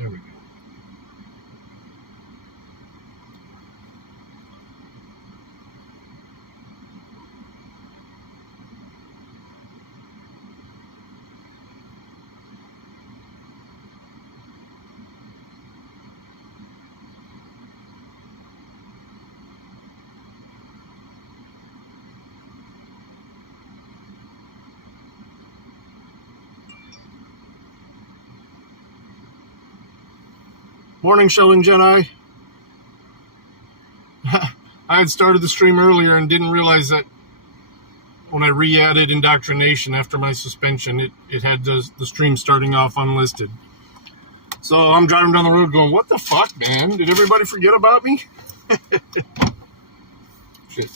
There we go. Morning, Sheldon Jedi. I had started the stream earlier and didn't realize that when I re-added inDOCtriNATION after my suspension, it had the stream starting off unlisted. So I'm driving down the road going, what the fuck, man? Did everybody forget about me? Shit.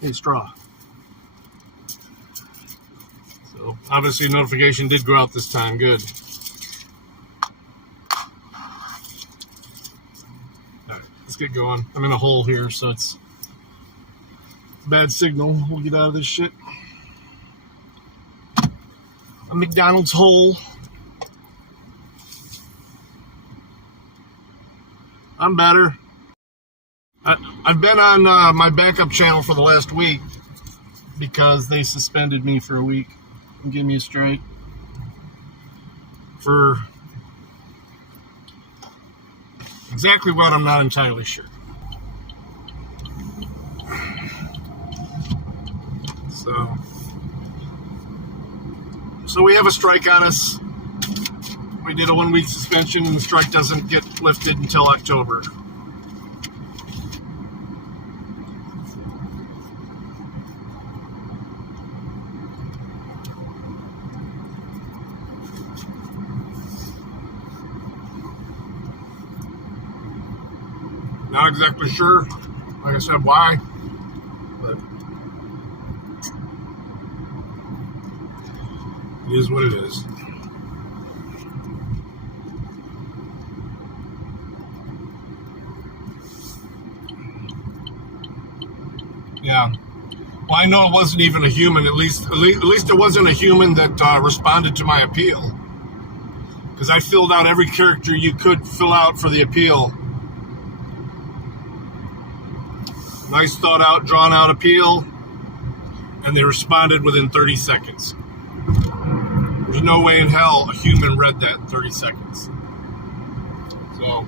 Hey, straw. So obviously notification did go out this time. Good. Let's get going. I'm in a hole here, so it's bad signal. We'll get out of this shit. A McDonald's hole. I'm better. I've been on my backup channel for the last week because they suspended me for a week and gave me a strike for exactly what, I'm not entirely sure. So we have a strike on us. We did a 1-week suspension, and the strike doesn't get lifted until October. Not exactly sure, like I said, why, but it is what it is. Yeah. Well, I know it wasn't even a human. At least it wasn't a human that responded to my appeal, because I filled out every character you could fill out for the appeal. Nice thought out, drawn out appeal, and they responded within 30 seconds. There's no way in hell a human read that in 30 seconds. So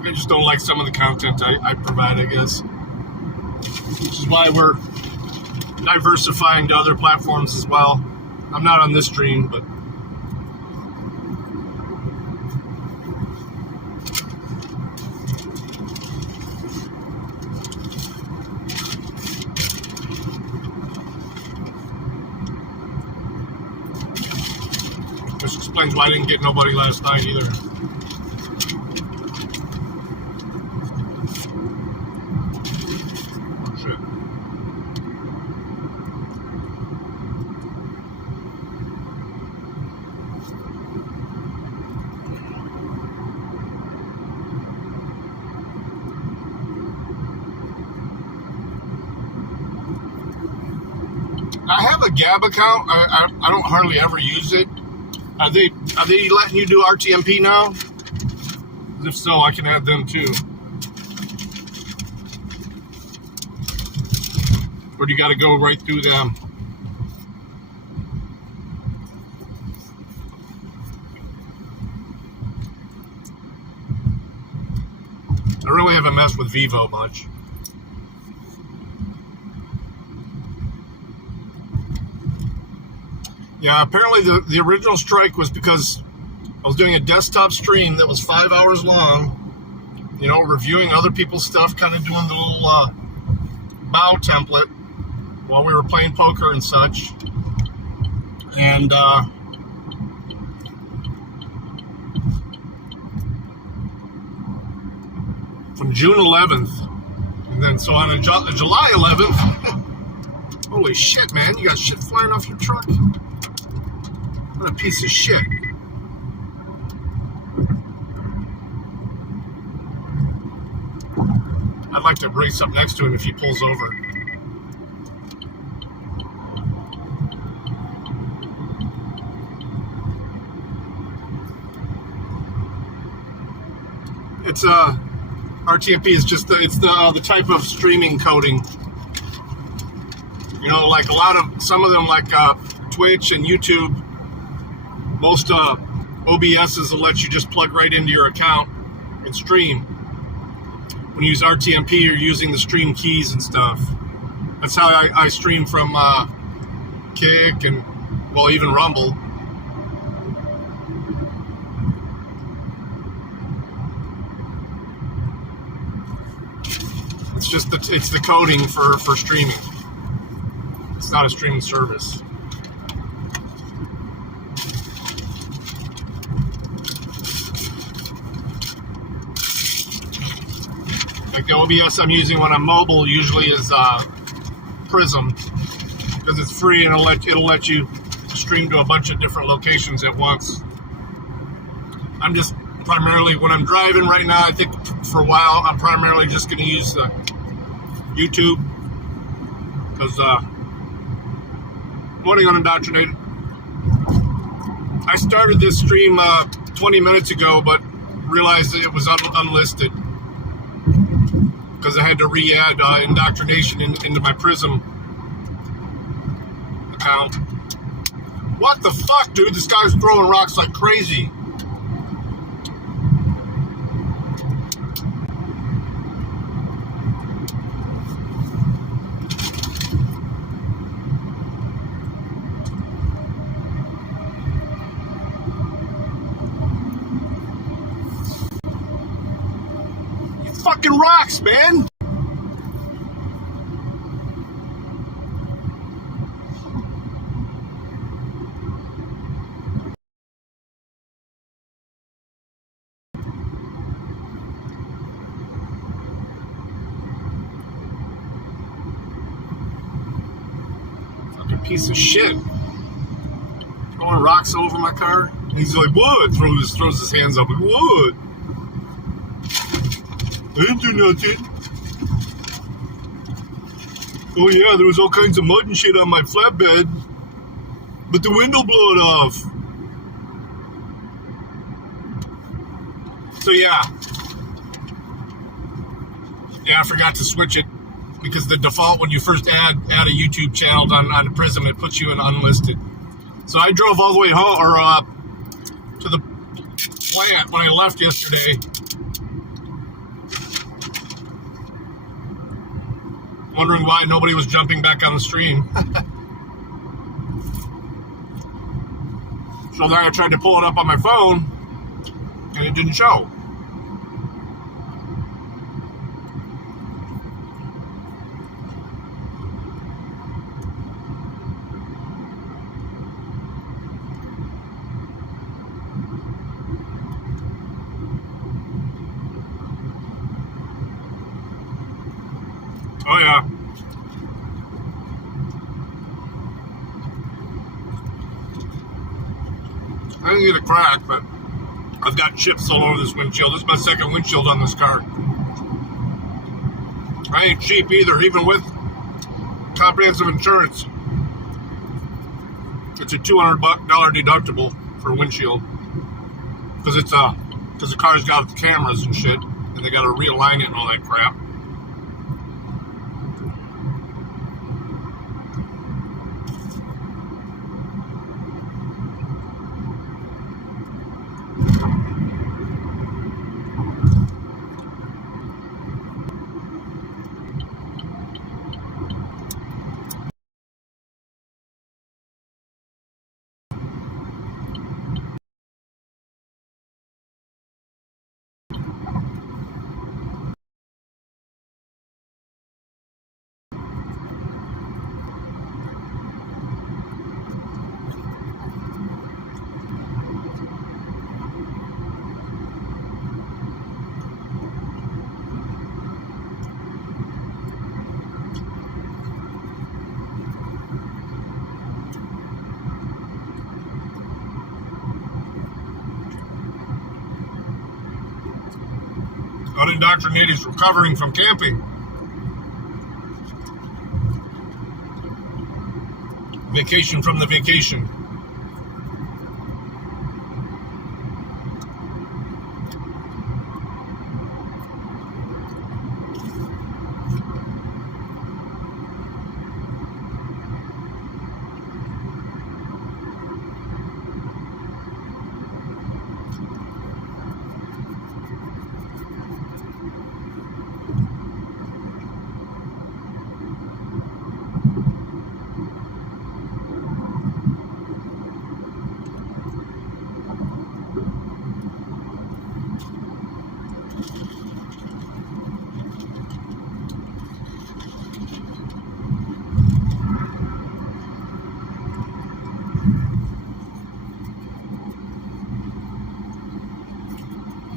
I just don't like some of the content I provide, I guess. Which is why we're diversifying to other platforms as well. I'm not on this stream, but which explains why I didn't get nobody last night either. Oh, shit. I have a Gab account. I don't hardly ever use it. Are they letting you do RTMP now? If so, I can add them too. Or do you got to go right through them? I really haven't messed with Vivo much. Yeah, apparently the original strike was because I was doing a desktop stream that was 5 hours long, you know, reviewing other people's stuff, kind of doing the little bow template while we were playing poker and such. And from June 11th, and then so on July 11th, holy shit, man, you got shit flying off your truck. What a piece of shit. I'd like to race up next to him if he pulls over. It's RTMP is just the type of streaming coding. You know, like some of them like Twitch and YouTube. Most OBSs will let you just plug right into your account and stream. When you use RTMP, you're using the stream keys and stuff. That's how I stream from Kick and, well, even Rumble. It's the coding for streaming. It's not a streaming service. Like the OBS I'm using when I'm mobile usually is Prism, because it's free and it'll let you stream to a bunch of different locations at once. I'm just primarily, when I'm driving right now, I think for a while I'm primarily just going to use YouTube, because morning on Indoctrinated. I started this stream 20 minutes ago, but realized that it was unlisted, because I had to re-add Indoctrination into my Prism account. What the fuck, dude? This guy's throwing rocks like crazy. Fucking rocks, man. Fucking piece of shit. Throwing rocks all over my car. He's like, what? Throws his hands up. Like, what? I didn't do nothing. Oh yeah, there was all kinds of mud and shit on my flatbed, but the window blew it off. So yeah, I forgot to switch it, because the default when you first add a YouTube channel on Prism, it puts you in unlisted. So I drove all the way home, or to the plant when I left yesterday. Wondering why nobody was jumping back on the stream. So then I tried to pull it up on my phone, and it didn't show. Oh yeah. I didn't get a crack, but I've got chips all over this windshield. This is my second windshield on this car. I ain't cheap either, even with comprehensive insurance. It's a $200 deductible for a windshield, because the car's got the cameras and shit, and they got to realign it and all that crap. Unindoctrinated is recovering from camping. Vacation from the vacation.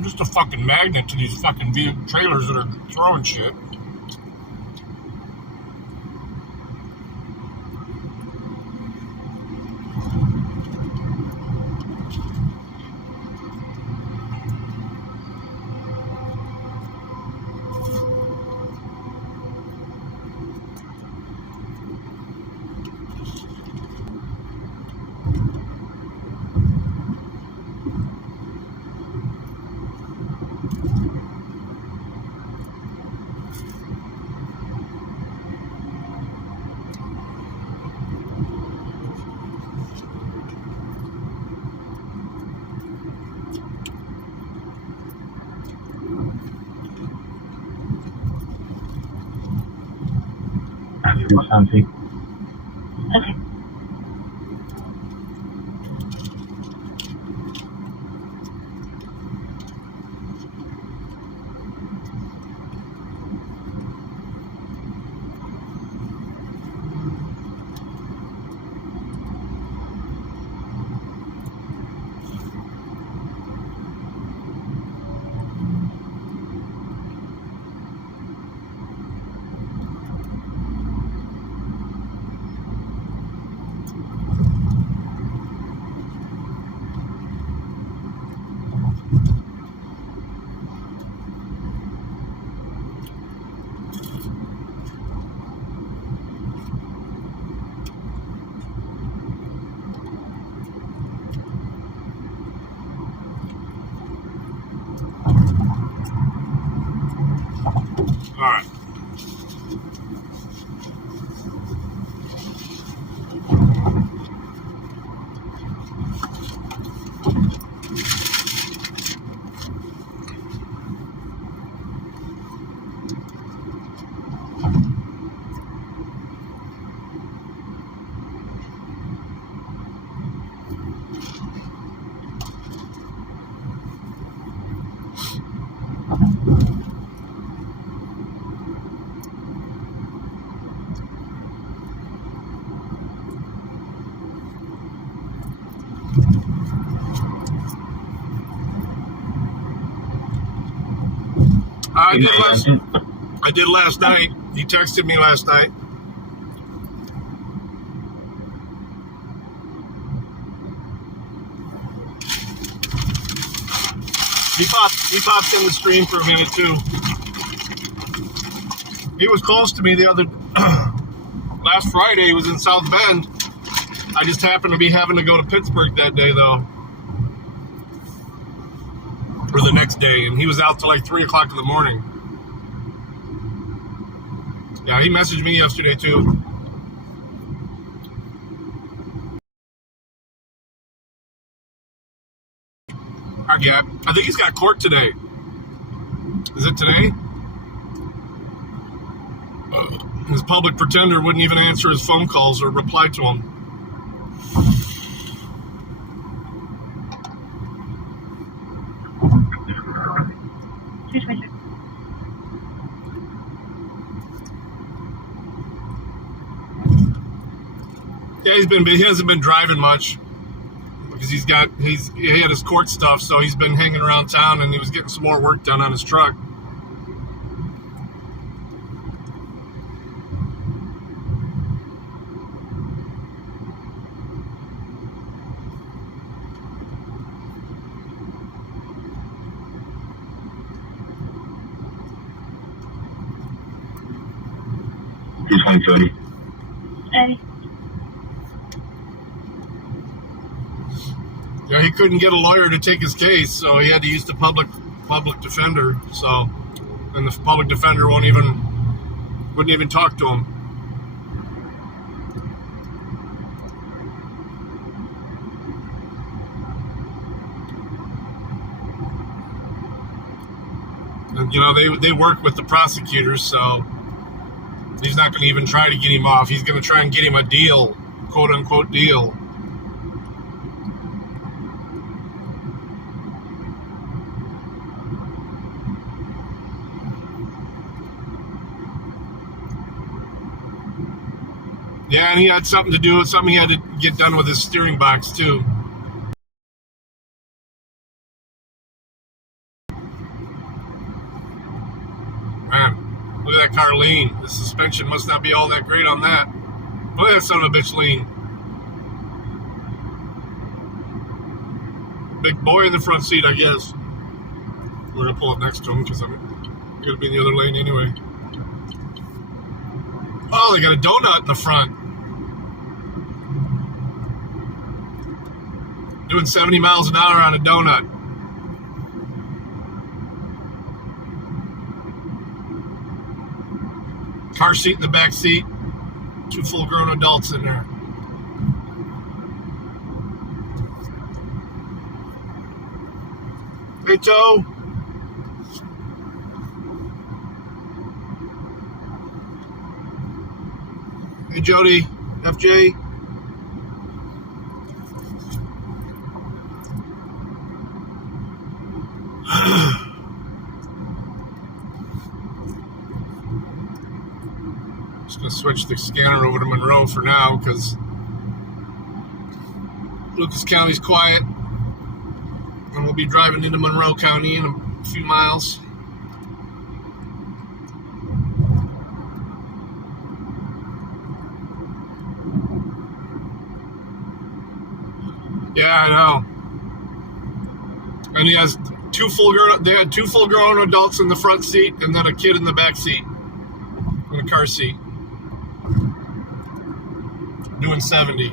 just a fucking magnet to these fucking trailers that are throwing shit. Do something. Okay. All right. I did last night. He texted me last night. He popped in the stream for a minute too. He was close to me the other last Friday. He was in South Bend. I just happened to be having to go to Pittsburgh that day though, or the next day, and he was out till like 3 o'clock in the morning. Yeah, he messaged me yesterday too. Yeah, I think he's got court today. Is it today? His public pretender wouldn't even answer his phone calls or reply to them. Yeah, he hasn't been driving much because he had his court stuff, so he's been hanging around town and he was getting some more work done on his truck. He's 130. Eddie. Yeah, he couldn't get a lawyer to take his case, so he had to use the public defender. So, and the public defender wouldn't even talk to him. And, you know, they work with the prosecutors, so he's not going to even try to get him off. He's going to try and get him a deal, quote unquote deal. Yeah, and he had something to do with something he had to get done with his steering box too. car lean. The suspension must not be all that great on that. Boy, that son of a bitch lean. Big boy in the front seat, I guess. We're going to pull up next to him because I'm going to be in the other lane anyway. Oh, they got a donut in the front. Doing 70 miles an hour on a donut. Car seat in the back seat. 2 full-grown adults in there. Hey, Joe. Hey, Jody. FJ. Just going to switch the scanner over to Monroe for now because Lucas County's quiet. And we'll be driving into Monroe County in a few miles. Yeah, I know. And he has they had 2 full-grown adults in the front seat and then a kid in the back seat, in the car seat. Doing 70.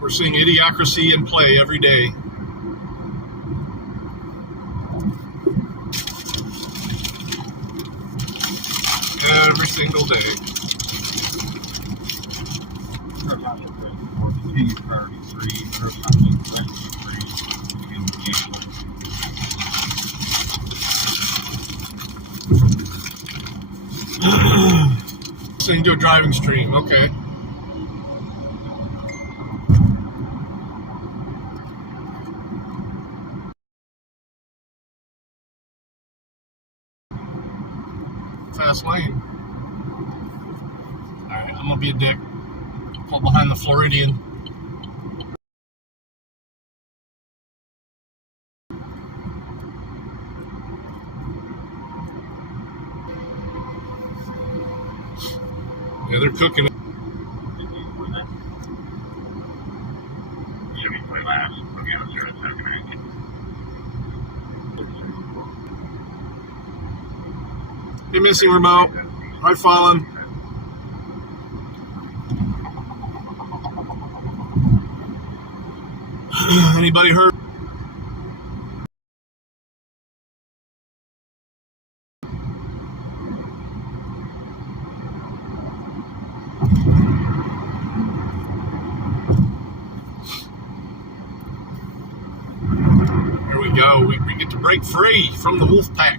We're seeing idiocracy in play every day. Every single day. Listening to a driving stream, okay. Fast lane. Alright, I'm gonna be a dick. Pull behind the Floridian. Yeah, they're cooking it. Hey, missing remote. Hi, Fallen. Anybody hurt? Here we go. We get to break free from the wolf pack.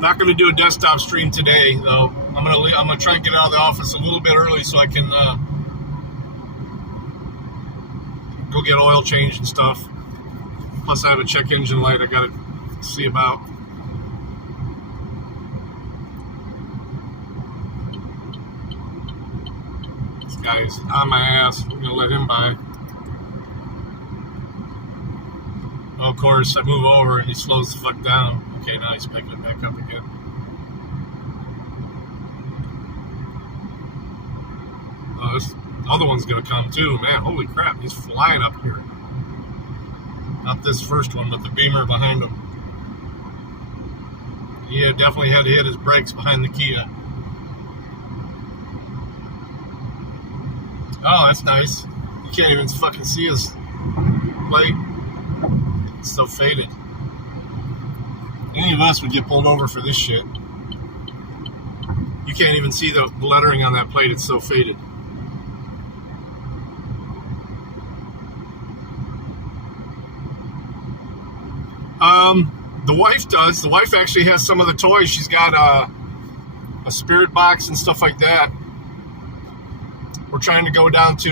Not going to do a desktop stream today, though. I'm gonna try and get out of the office a little bit early so I can go get oil changed and stuff. Plus, I have a check engine light I got to see about. This guy's on my ass. I'm gonna let him by. Oh, of course, I move over and he slows the fuck down. Okay, now he's picking it back up again. Oh, this other one's gonna come too, man. Holy crap, he's flying up here. Not this first one, but the Beamer behind him. He definitely had to hit his brakes behind the Kia. Oh, that's nice. You can't even fucking see his plate. It's so faded. Any of us would get pulled over for this shit. You can't even see the lettering on that plate. It's so faded. The wife does. The wife actually has some of the toys. She's got a spirit box and stuff like that. we're trying to go down to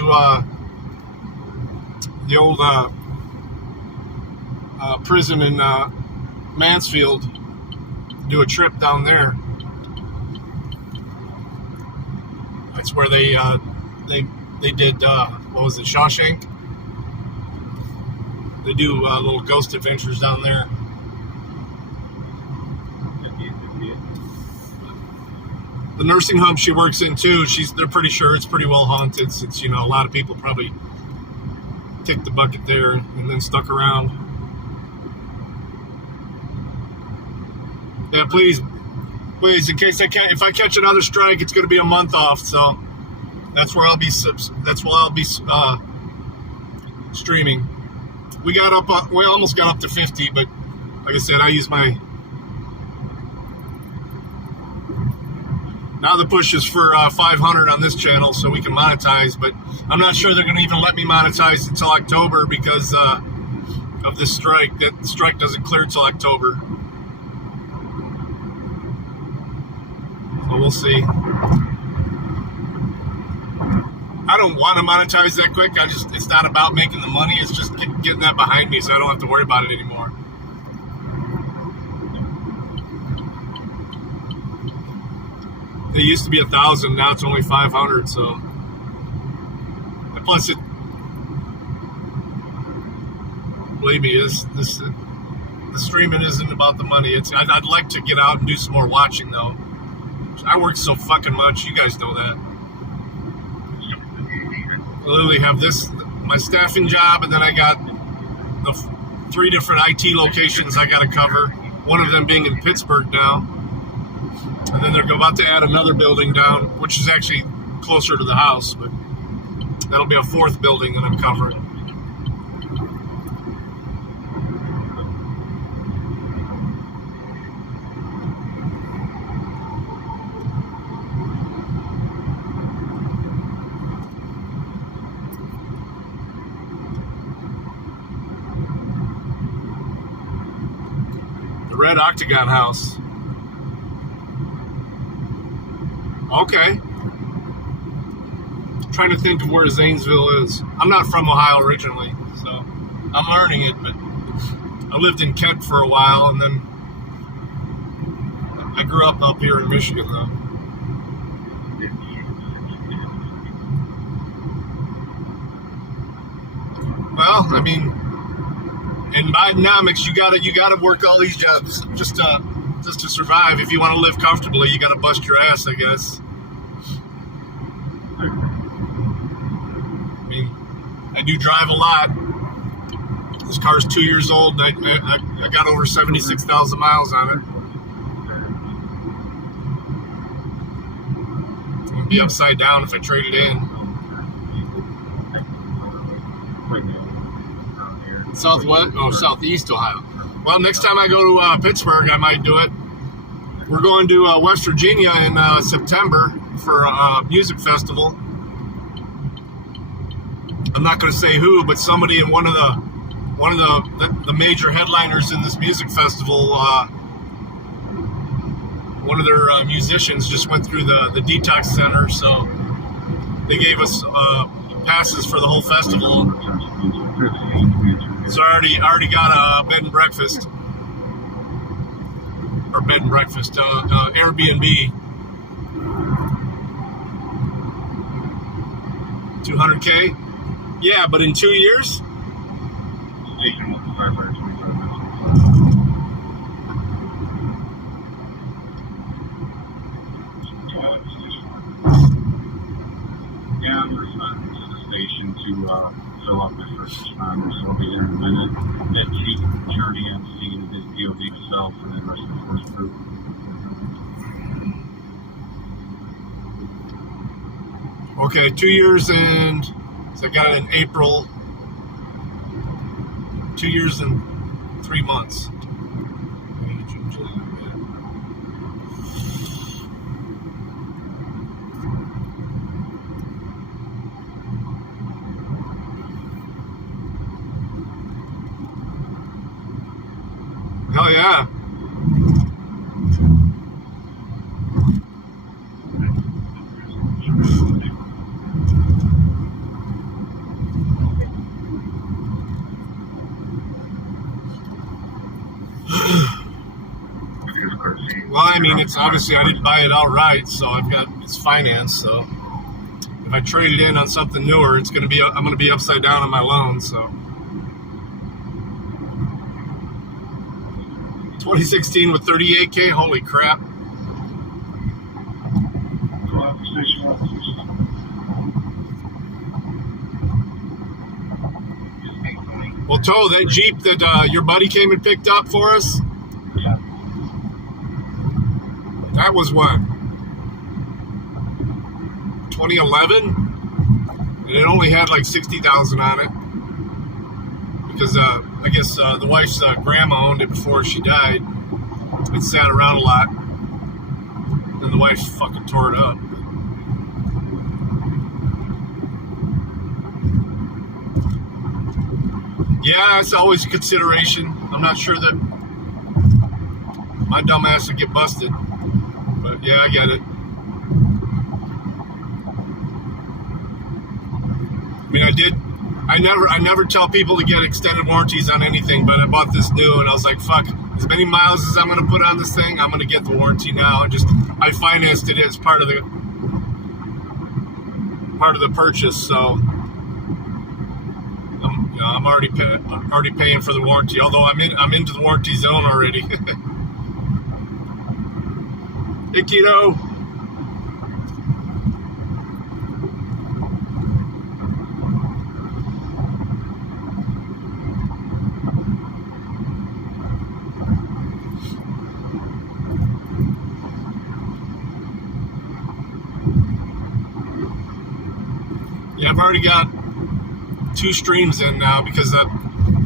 the old prison in Mansfield, do a trip down there. That's where they did what was it, Shawshank? They do little ghost adventures down there. The nursing home she works in too, they're pretty sure it's pretty well haunted, since, you know, a lot of people probably kicked the bucket there and then stuck around. Yeah, please, in case if I catch another strike, it's going to be a month off. So that's where I'll be streaming. We almost got up to 50, but like I said, I use my. Now the push is for 500 on this channel, so we can monetize. But I'm not sure they're going to even let me monetize until October because of this strike. That strike doesn't clear until October. So we'll see. I don't want to monetize that quick. It's not about making the money. It's just getting that behind me so I don't have to worry about it anymore. It used to be 1,000, now it's only 500. So, and plus believe me, the streaming isn't about the money. I'd like to get out and do some more watching though. I work so fucking much. You guys know that. I literally have my staffing job, and then I got the 3 different IT locations I got to cover. One of them being in Pittsburgh now. And then they're about to add another building down, which is actually closer to the house, but that'll be a 4th building that I'm covering. The Red Octagon House. Okay. Trying to think of where Zanesville is. I'm not from Ohio originally, so I'm learning it, but I lived in Kent for a while, and then I grew up here in Michigan, though. Well, I mean, in Bidenomics, you gotta work all these jobs just to survive. If you want to live comfortably, you gotta bust your ass, I guess. I mean, I do drive a lot. This car's 2 years old, and I got over 76,000 miles on it. I'm gonna be upside down if I trade it in. Southeast Ohio. Well, next time I go to Pittsburgh, I might do it. We're going to West Virginia in September for a music festival. I'm not going to say who, but somebody in one of the major headliners in this music festival. One of their musicians just went through the detox center, so they gave us passes for the whole festival. So I already got a bed and breakfast, Airbnb. $200K? Yeah, but in 2 years? Yeah, I'm responding to the station to fill up my first responders, so I'll be there in a minute. That Chief Journey I'm seeing his DOD himself and then rest of the first group. Okay, 2 years and so I got it in April. 2 years and 3 months. Hell yeah. Well, I mean, it's obviously I didn't buy it outright, so it's financed. So if I trade it in on something newer, I'm going to be upside down on my loan. So 2016 with 38K, holy crap! Well, Toe, that Jeep that your buddy came and picked up for us, Yeah. that was what, 2011, and it only had like 60,000 on it because I guess the wife's grandma owned it before she died. It sat around a lot, and the wife fucking tore it up. Yeah, it's always a consideration. I'm not sure that my dumb ass would get busted, but yeah, I get it. I mean, I never tell people to get extended warranties on anything, but I bought this new and I was like, fuck, as many miles as I'm gonna put on this thing, I'm gonna get the warranty now. And I financed it as part of the purchase, so I'm already paying for the warranty. Although I'm into the warranty zone already. Hey, Keto. Yeah, I've already got 2 streams in now because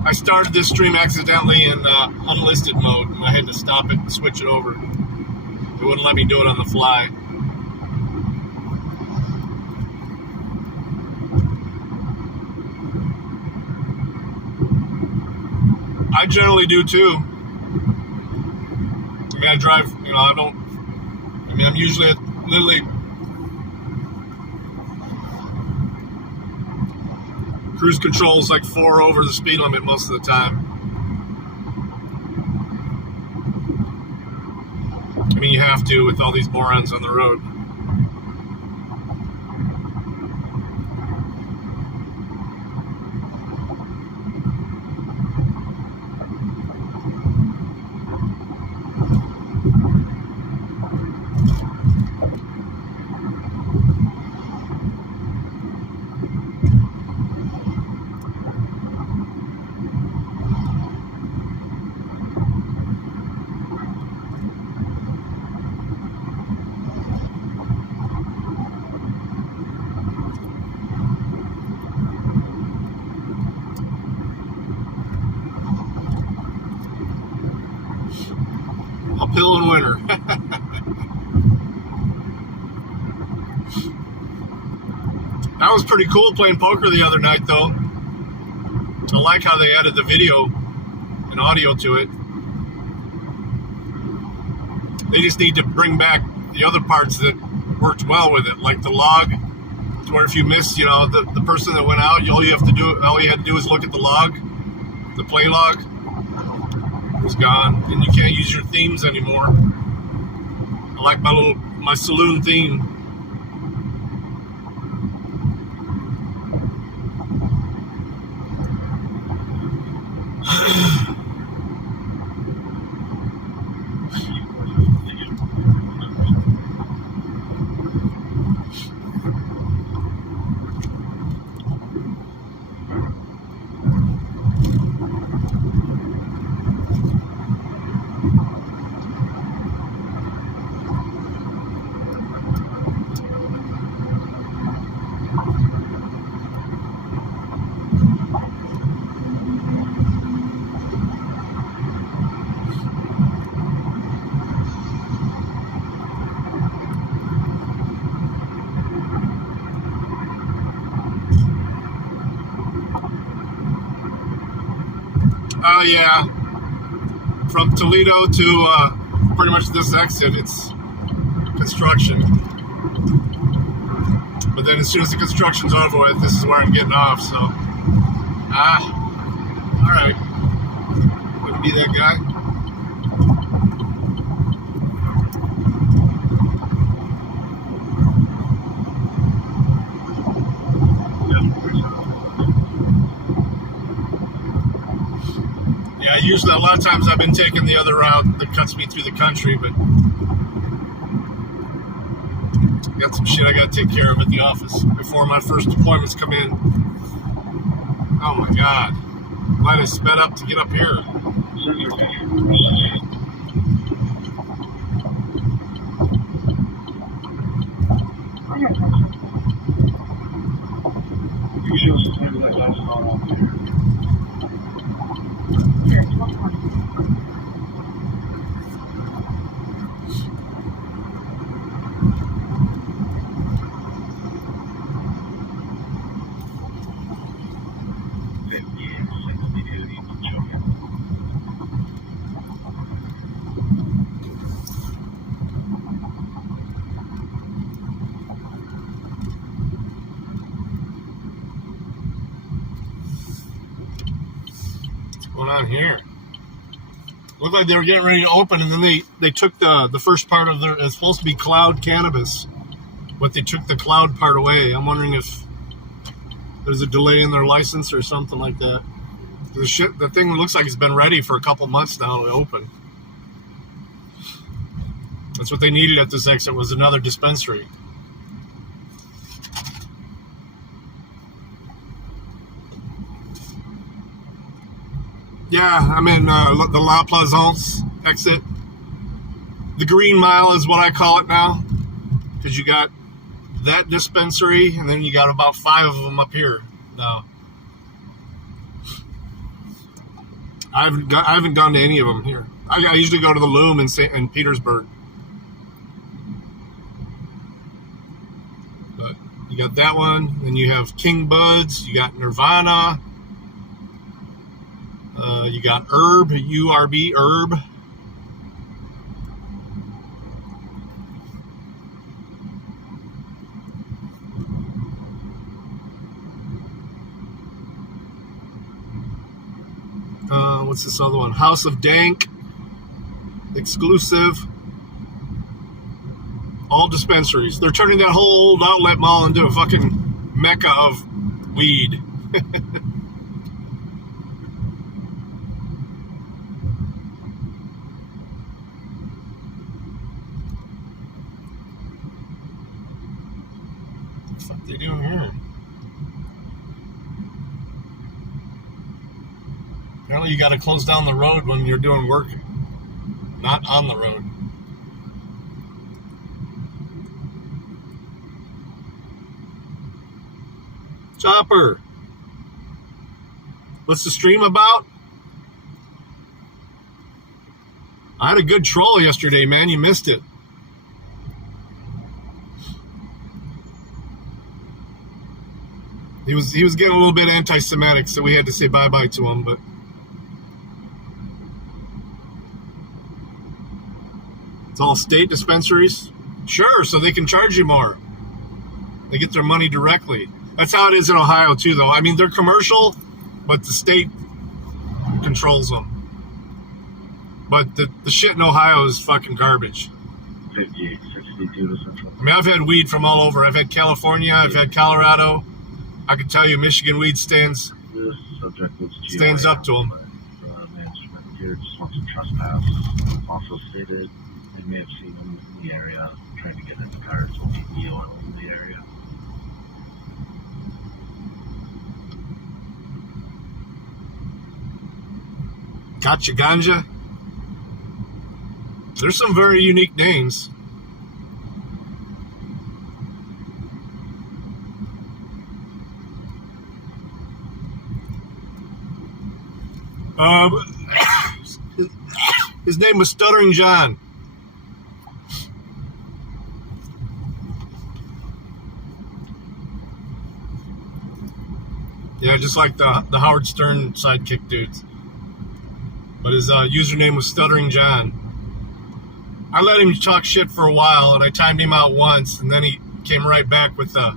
I started this stream accidentally in unlisted mode and I had to stop it and switch it over. It wouldn't let me do it on the fly. I generally do too. I mean, I drive, I'm usually at literally cruise control is like 4 over the speed limit most of the time. I mean, you have to with all these morons on the road. Uphill in winter. That was pretty cool playing poker the other night, though. I like how they added the video and audio to it. They just need to bring back the other parts that worked well with it, like the log, to where if you miss, the person that went out, all you had to do is look at the log, the play log. Was gone, and you can't use your themes anymore. I like my saloon theme. Yeah, from Toledo to pretty much this exit, it's construction. But then as soon as the construction's over with, this is where I'm getting off, so. Alright. Wouldn't be that guy. Yeah, usually a lot of times I've been taking the other route that cuts me through the country, but got some shit I got to take care of at the office before my first appointments come in. Oh my God. Glad I sped up to get up here. You show us maybe that last call out there. Sure, 1220. What's going on here? Looked like they were getting ready to open, and then they took the first part of it's supposed to be cloud cannabis, but they took the cloud part away. I'm wondering if there's a delay in their license or something like that. The thing looks like it's been ready for a couple months now to open. That's what they needed at this exit, was another dispensary. Yeah, I'm in the La Plaisance exit. The Green Mile is what I call it now, because you got that dispensary, and then you got about 5 of them up here now. I haven't gone to any of them here. I usually go to the Loom in Petersburg. But you got that one, then you have King Buds, you got Nirvana, you got Herb, URB, Herb. What's this other one? House of Dank, exclusive. All dispensaries. They're turning that whole old outlet mall into a fucking mecca of weed. What the fuck are they doing here? Apparently you got to close down the road when you're doing work, not on the road. Chopper, what's the stream about? I had a good troll yesterday, man. You missed it. He was getting a little bit anti-Semitic, so we had to say bye-bye to him, but it's all state dispensaries? Sure, so they can charge you more. They get their money directly. That's how it is in Ohio, too, though. I mean, they're commercial, but the state controls them. But the shit in Ohio is fucking garbage. 5862 to Central. I mean, I've had weed from all over. I've had California. I've had Colorado. I can tell you Michigan weed stands up to them. Management here just wants to trespass. Also stated they may have seen him in the area trying to get into cars with the oil in the area. Gotcha Ganja. There's some very unique names. His name was Stuttering John. Yeah, just like the Howard Stern sidekick dudes. But his username was Stuttering John. I let him talk shit for a while, and I timed him out once, and then he came right back with the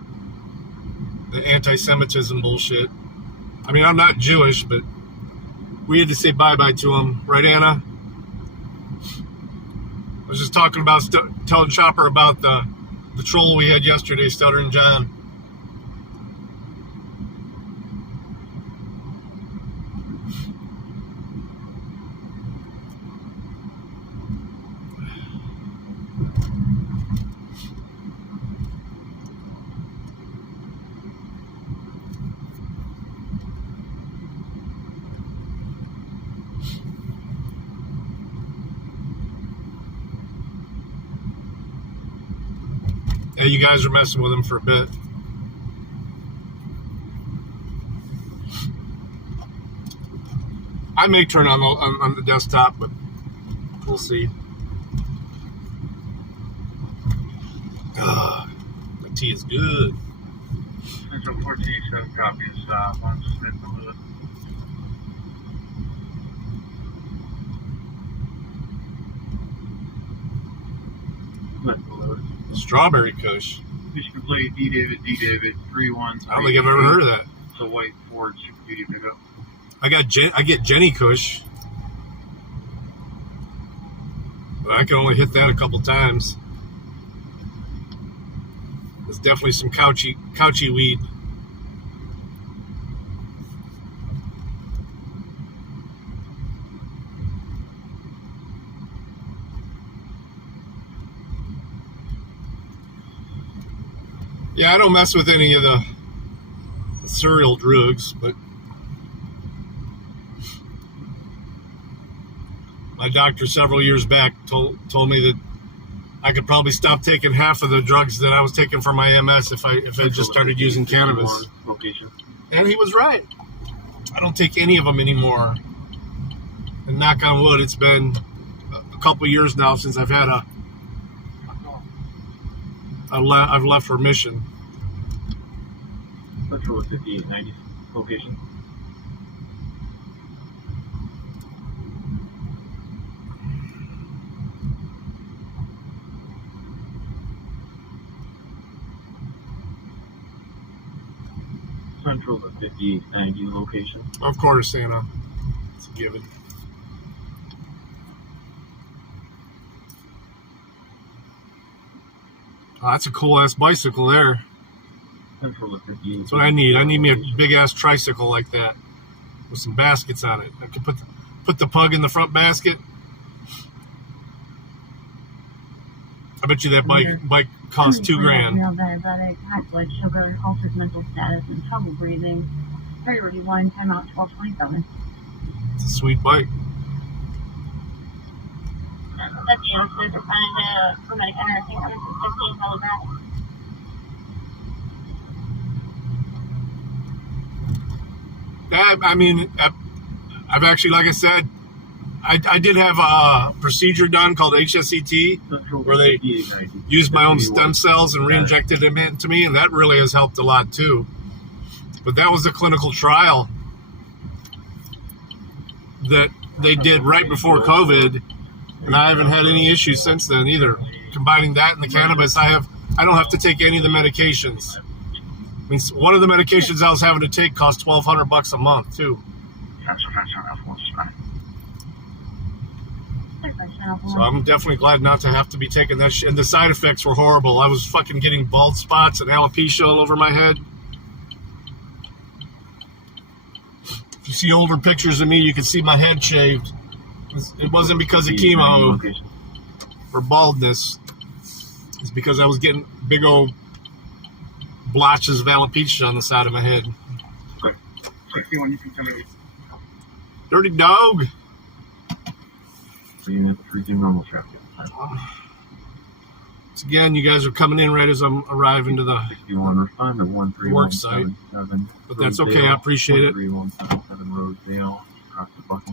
anti-Semitism bullshit. I mean, I'm not Jewish, but we had to say bye-bye to him. Right, Anna? I was just talking about, telling Chopper about the troll we had yesterday, Stuttering John. Yeah, you guys are messing with him for a bit. I may turn on the desktop, but we'll see. My tea is good. Central 1487 copies, one Smith and Lewis. Smith and Lewis. Strawberry Kush. Mission complete, D. David, 313. I don't think I've ever heard of that. It's a white Ford Super Duty pickup. I get Jenny Kush, but I can only hit that a couple times. There's definitely some couchy weed. Yeah, I don't mess with any of the cereal drugs, but my doctor several years back told me that I could probably stop taking half of the drugs that I was taking for my MS if I just started using cannabis. Location. And he was right. I don't take any of them anymore. And knock on wood, it's been a couple years now since I've had I've left remission. Central 5890 location. Central 5890 location. Of course, Santa. It's a given. Oh, that's a cool ass bicycle there. Central 58. That's what I need. I need me a big ass tricycle like that with some baskets on it. I could put the pug in the front basket. I bet you that bike costs $2,000. Real diabetic, high blood sugar, altered mental status, and trouble breathing. Priority 1, timeout 1227. It's a sweet bike. That's the answer. They're finding for medical nursing coming from 15 milligrams. Yeah, I mean, I've actually, like I said, I did have a procedure done called HSCT, where they used my own stem cells and re-injected them into me, and that really has helped a lot too. But that was a clinical trial that they did right before COVID, and I haven't had any issues since then either. Combining that and the cannabis, I don't have to take any of the medications. I mean, one of the medications I was having to take cost $1,200 a month too. So I'm definitely glad not to have to be taking that shit. And the side effects were horrible. I was fucking getting bald spots and alopecia all over my head. If you see older pictures of me, you can see my head shaved. It wasn't because of chemo or baldness. It's because I was getting big old blotches of alopecia on the side of my head. Dirty dog. Normal traffic. So again, you guys are coming in right as I'm arriving to the 61 respond to 13 work site. But that's okay, I appreciate it. I'm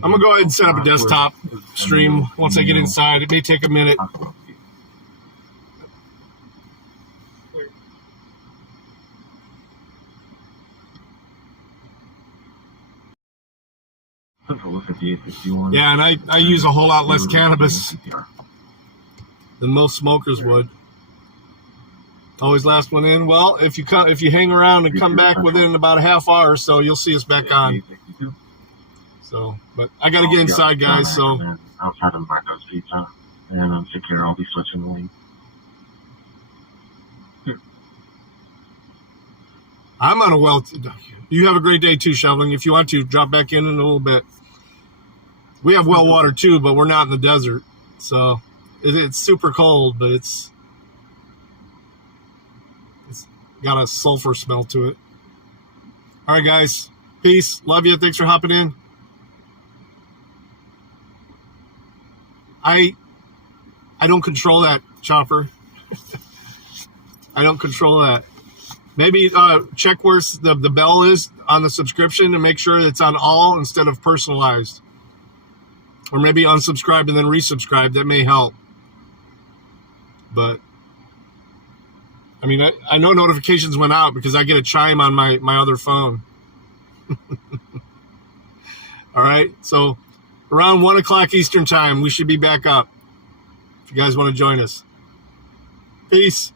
gonna go ahead and set up a desktop stream once I get inside. It may take a minute. Yeah, and I use a whole lot less cannabis than most smokers would. Always last one in. Well, if you hang around and come back within about a half hour or so, you'll see us back on. So, but I got to get inside, guys. So outside of Marco's Pizza, and take care. I'll be switching the lane. I'm on a well. You have a great day too, Shoveling. If you want to, drop back in a little bit. We have well water too, but we're not in the desert, so it's super cold, but it's got a sulfur smell to it. All right, guys. Peace. Love you. Thanks for hopping in. I don't control that, Chopper. I don't control that. Maybe check where the bell is on the subscription and make sure it's on all instead of personalized. Or maybe unsubscribe and then resubscribe. That may help. But, I mean, I know notifications went out because I get a chime on my other phone. All right, so around 1 o'clock Eastern time, we should be back up if you guys want to join us. Peace.